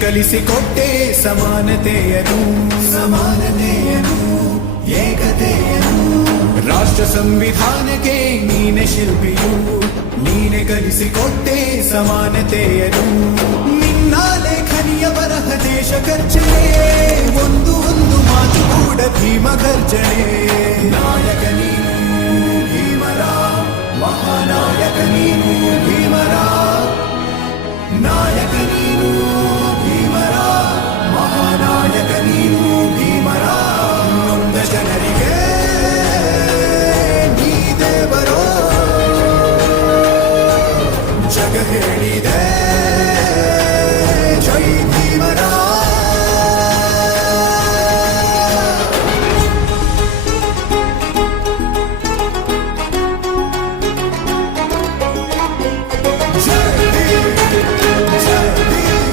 ಕಲಿಸಿಕೊಟ್ಟೆ ಸಮಾನತೆಯನು ಏಕತೆಯನು ರಾಷ್ಟ್ರ ಸಂವಿಧಾನಕ್ಕೆ ನೀನೆ ಶಿಲ್ಪಿಯು ನೀನೆ ಕಲಿಸಿಕೊಟ್ಟೆ ಸಮಾನತೆಯನು ನಿನ್ನ ಲೇಖನಿಯ ಬರಹ ದೇಶ ಗರ್ಜನೆ ಒಂದು ಮಾತು ಕೂಡ ಭೀಮ ಗರ್ಜನೆ